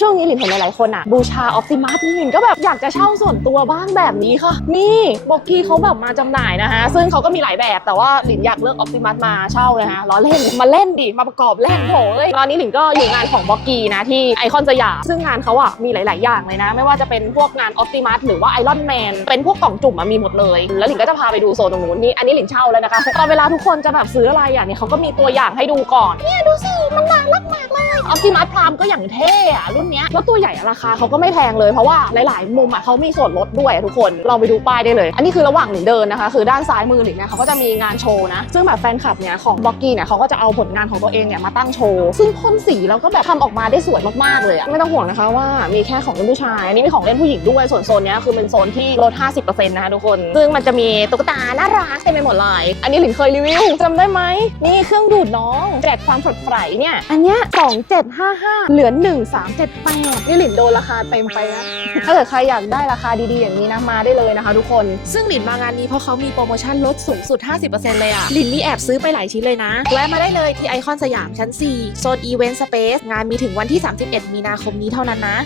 ช่วงนี้หลินเห็นหลายๆคนอะบูชาออ t ติมัสหลินก็แบบอยากจะเช่าส่วนตัวบ้างแบบนี้ค่ะ นี่บอกกี้เขาแบบมาจำหน่ายนะคะซึ่งเขาก็มีหลายแบบแต่ว่าหลินอยากเลือกออ t ติมัสมาเช่านะคะล้อเล่นมาเล่นดิมาประกอบเล่นโถเอ้ยตอนนี้หลินก็อยู่งานของบอกกี้นะที่ไอคอนสยามซึ่งงานเขาอะมีหลาย ๆ อย่างเลยนะ ไม่ว่าจะเป็นพวกงานออ t ติมัสหรือว่าไอรอนแมนเป็นพวกกล่องจุ่มอะมีหมดเลย แล้วหลินก็จะพาไปดูโซนตรงนู้นนี่อันนี้หลินเช่าแล้วนะคะตอนเวลาทุกคนจะแบบซื้ออะไรอะเนี่ยเขาก็มีตัวอย่างให้ดูก่อนเนี่ยดูสิมันน่ารักมากเลยออ t ติมัสพรามก็อย่างเท่อะรุ่นเนี้ยแล้วตัวใหญ่ราคาเขาก็ไม่แพงเลยเพราะว่าหลาย ๆ มุมอะเขามีส่วนลดด้วยทุกคนลองไปดูป้ายได้เลย อันนี้คือระหว่างหลินเดินนะคะ คือด้านซ้ายมือหลินเนี่ยเขาก็จะมีงานโชว์นะซึ่งแบบแฟนคลับเนี่ยของบ็อกกี้เนี่ยเขาก็จะเอาผลงานของตัวเองเนี่ยมาตั้งโชว์ซึ่งพ่นสีแล้วก็แบบทำออกมาได้สวยมากๆเลยอะไม่ต้องห่วงนะคะว่ามีแค่ของเล่นผู้ชายอันนี้มีของเล่นผู้หญิงด้วยส่วนโซนเนี้ยคือเป็นโซนที่ลด 50%นะคะทุกคน ซึ่งมันจะมีตุ๊กตาน่ารักเต็มไปหมดเลยอันนี้หลินเคยรีวิวจำได้ไหมนี่เครื่องดูดน้องแจกความสดใสเนี่ยอันเนี้ย2755เหลือ1378นี่หลินโดนราคาเต็มไปนะถ้าเกิดใครอยากได้ราคาดีๆอย่างนี้นะมาได้เลยนะคะทุกคน ซึ่งหลินมางานนี้เพราะเขามีโปรโมชั่นลดสูงสุด 50%เลยอะหลินมีแอบซื้อไปหลายชิ้นเลยนะ แวะมาได้เลยที่ไอคอนสยามชั้น 4 โซนอีเวนต์สเปซงานมีถึงวันที่ 31 มีนาคมนี้เท่านั้นนะ